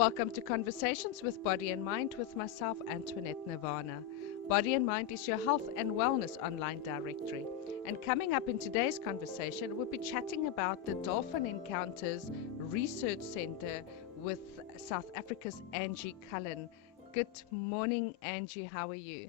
Welcome to Conversations with Body and Mind with myself, Antoinette Nirvana. Body and Mind is your health and wellness online directory. And coming up in today's conversation, we'll be chatting about the Dolphin Encounters Research Center with South Africa's Angie Gullan. Good morning, Angie. How are you?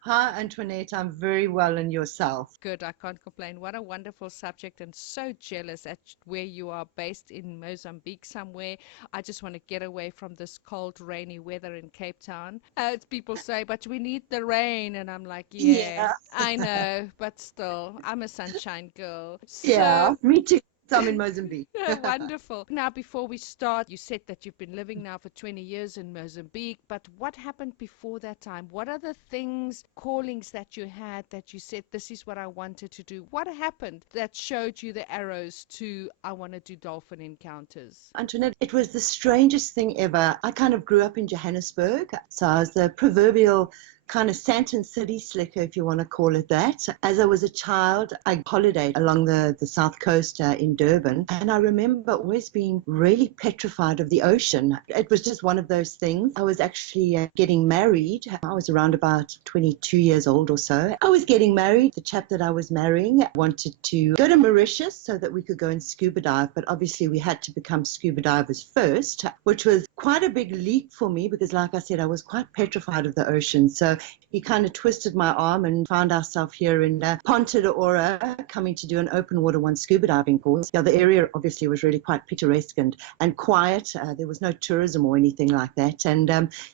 Hi, Antoinette. I'm very well, and yourself? Good. I can't complain. What a wonderful subject, and so jealous at where you are based in Mozambique somewhere. I just want to get away from this cold, rainy weather in Cape Town. People say, but we need the rain. And I'm like, yeah, Yeah. I know, but still, I'm a sunshine girl. Yeah, So me too. I'm in Mozambique. wonderful. Now, before we start, you said that you've been living now for 20 years in Mozambique, but what happened before that time? What are the things, callings that you had that you said, this is what I wanted to do? What happened that showed you the arrows to, I want to do Dolphin Encounters? Antoinette, it was the strangest thing ever. I kind of grew up in Johannesburg, so I was the proverbial kind of Sandton City slicker, if you want to call it that. As I was a child, I holidayed along the south coast in Durban, and I remember always being really petrified of the ocean. It was just one of those things. I was actually getting married. I was around about 22 years old or so. I was getting married. The chap that I was marrying wanted to go to Mauritius so that we could go and scuba dive, but obviously we had to become scuba divers first, which was quite a big leap for me because, like I said, I was quite petrified of the ocean. So he kind of twisted my arm and found ourselves here in Ponta to Ouro, coming to do an open water one scuba diving course. Yeah, the area obviously was really quite picturesque and quiet. There was no tourism or anything like that. And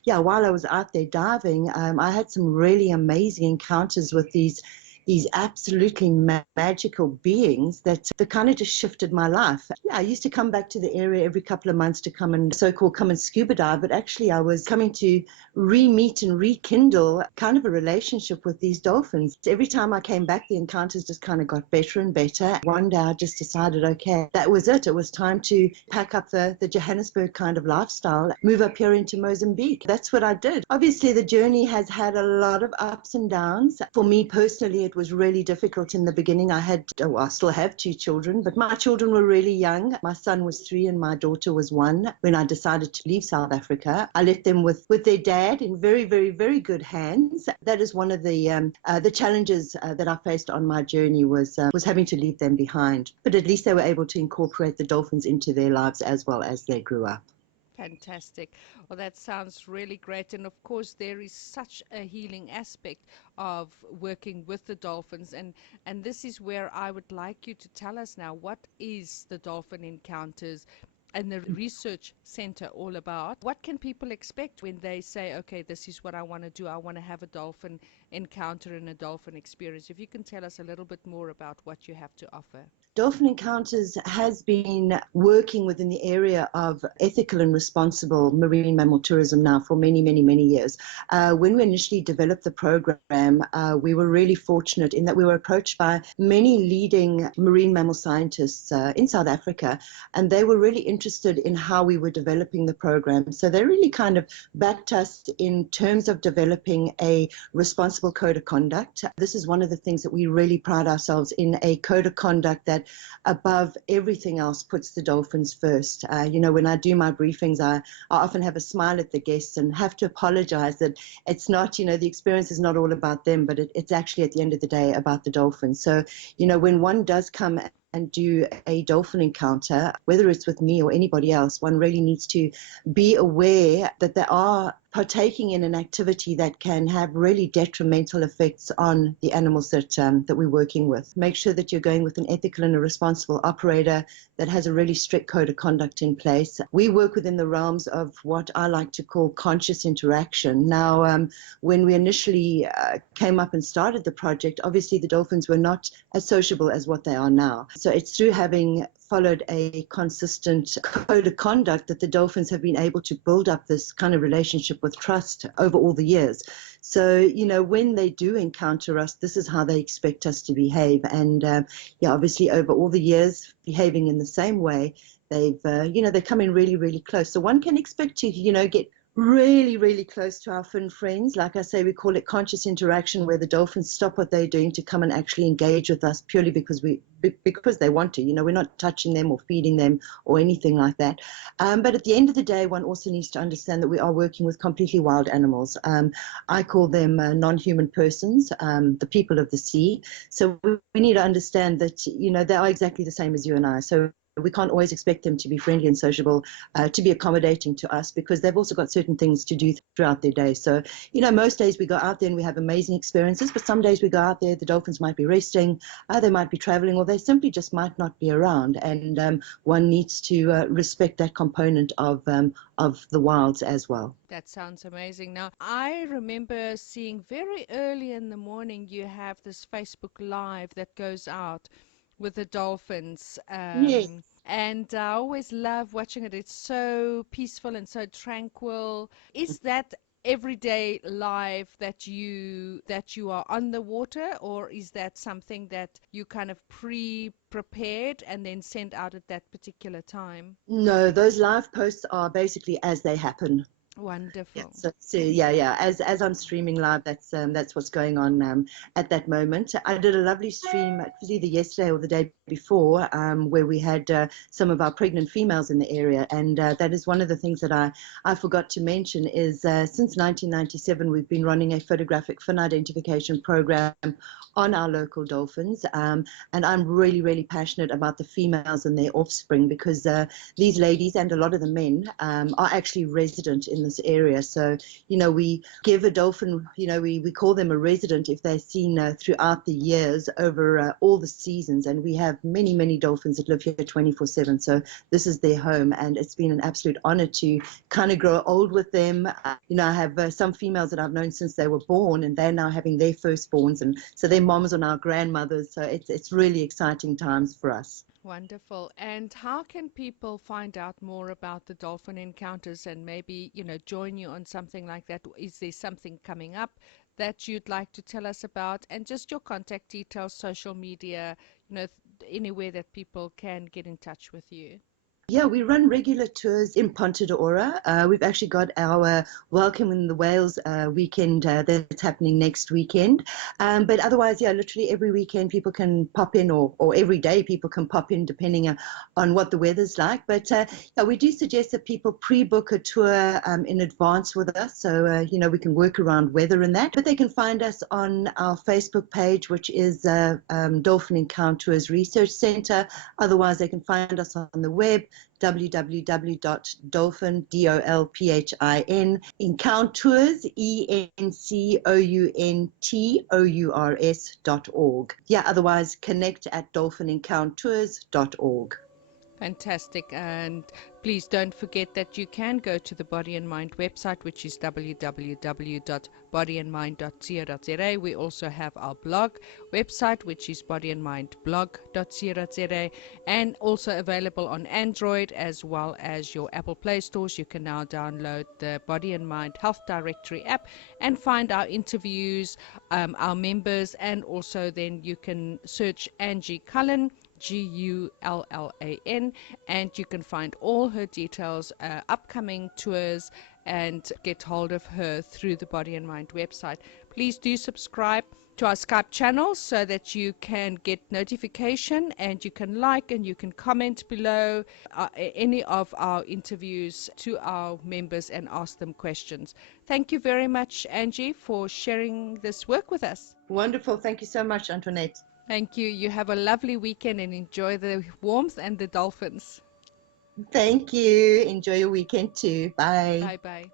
while I was out there diving, I had some really amazing encounters with these absolutely magical beings that kind of just shifted my life. Yeah, I used to come back to the area every couple of months to come and scuba dive, but actually I was coming to re-meet and rekindle kind of a relationship with these dolphins. Every time I came back, the encounters just kind of got better and better. One day I just decided, okay, that was it. It was time to pack up the Johannesburg kind of lifestyle, move up here into Mozambique. That's what I did. Obviously, the journey has had a lot of ups and downs. For me personally, it was really difficult in the beginning. I still have two children, but my children were really young. My son was 3 and my daughter was 1 when I decided to leave South Africa. I left them with their dad in very, very, very good hands. That is one of the challenges that I faced on my journey was having to leave them behind. But at least they were able to incorporate the dolphins into their lives as well as they grew up. Fantastic. Well, that sounds really great. And of course, there is such a healing aspect of working with the dolphins. And this is where I would like you to tell us now, what is the Dolphin Encounters and the research center all about? What can people expect when they say, okay, this is what I want to do. I want to have a dolphin encounter and a dolphin experience. If you can tell us a little bit more about what you have to offer. Dolphin Encounters has been working within the area of ethical and responsible marine mammal tourism now for many, many, many years. When we initially developed the program, we were really fortunate in that we were approached by many leading marine mammal scientists in South Africa, and they were really interested in how we were developing the program. So they really kind of backed us in terms of developing a responsible code of conduct. This is one of the things that we really pride ourselves in, a code of conduct that above everything else puts the dolphins first. When I do my briefings, I often have a smile at the guests and have to apologize that it's not, the experience is not all about them, but it's actually at the end of the day about the dolphins. So, when one does come and do a dolphin encounter, whether it's with me or anybody else, one really needs to be aware that they are partaking in an activity that can have really detrimental effects on the animals that we're working with. Make sure that you're going with an ethical and a responsible operator that has a really strict code of conduct in place. We work within the realms of what I like to call conscious interaction. Now, when we initially came up and started the project, obviously the dolphins were not as sociable as what they are now. So it's through having followed a consistent code of conduct that the dolphins have been able to build up this kind of relationship with trust over all the years. So, when they do encounter us, this is how they expect us to behave. And, obviously over all the years, behaving in the same way, they come in really, really close. So one can expect to, get really, really close to our fin friends. Like I say, we call it conscious interaction, where the dolphins stop what they're doing to come and actually engage with us purely because they want to. We're not touching them or feeding them or anything like that. But at the end of the day, one also needs to understand that we are working with completely wild animals. I call them non-human persons, the people of the sea. So we need to understand that, they are exactly the same as you and I. So we can't always expect them to be friendly and sociable, to be accommodating to us, because they've also got certain things to do throughout their day. So, most days we go out there and we have amazing experiences, but some days we go out there, the dolphins might be resting, they might be traveling, or they simply just might not be around. And one needs to respect that component of the wilds as well. That sounds amazing. Now, I remember seeing very early in the morning you have this Facebook Live that goes out with the dolphins. Yes. And I always love watching it. It's so peaceful and so tranquil. Is that everyday live that you are on the water, or is that something that you kind of pre-prepared and then send out at that particular time? No, those live posts are basically as they happen. Yeah, Wonderful. so yeah. As I'm streaming live, that's what's going on at that moment. I did a lovely stream. It was either yesterday or the day before, where we had some of our pregnant females in the area, and that is one of the things that I forgot to mention is since 1997 we've been running a photographic fin identification program on our local dolphins, and I'm really, really passionate about the females and their offspring, because these ladies and a lot of the men are actually resident in this area. So, we give a dolphin, we call them a resident if they're seen throughout the years over all the seasons. And we have many, many dolphins that live here 24/7. So this is their home. And it's been an absolute honor to kind of grow old with them. I have some females that I've known since they were born, and they're now having their firstborns. And so their moms are now grandmothers. So it's really exciting times for us. Wonderful. And how can people find out more about the Dolphin Encounters and maybe, join you on something like that? Is there something coming up that you'd like to tell us about? And just your contact details, social media, anywhere that people can get in touch with you. Yeah, we run regular tours in Ponta de Ouro. We've actually got our Welcome in the Whales weekend that's happening next weekend. But otherwise, yeah, literally every weekend people can pop in, or every day people can pop in, depending on what the weather's like. But yeah, we do suggest that people pre-book a tour in advance with us, so we can work around weather and that. But they can find us on our Facebook page, which is Dolphin Encounters Research Center. Otherwise, they can find us on the web, www.dolphin, DOLPHIN, Encounters, ENCOUNTOURS.org. Yeah, otherwise connect at dolphinencounters.org. Fantastic. And please don't forget that you can go to the Body and Mind website, which is www.bodyandmind.co.za. We also have our blog website, which is bodyandmindblog.co.za, and also available on Android as well as your Apple Play stores. You can now download the Body and Mind Health Directory app and find our interviews, our members, and also then you can search Angie Gullan, Gullan, and you can find all her details, upcoming tours, and get hold of her through the Body and Mind website. Please do subscribe to our Skype channel so that you can get notification, and you can like and you can comment below any of our interviews to our members and ask them questions. Thank you very much, Angie, for sharing this work with us. Wonderful. Thank you so much, Antoinette. Thank you. You have a lovely weekend and enjoy the warmth and the dolphins. Thank you. Enjoy your weekend too. Bye. Bye bye.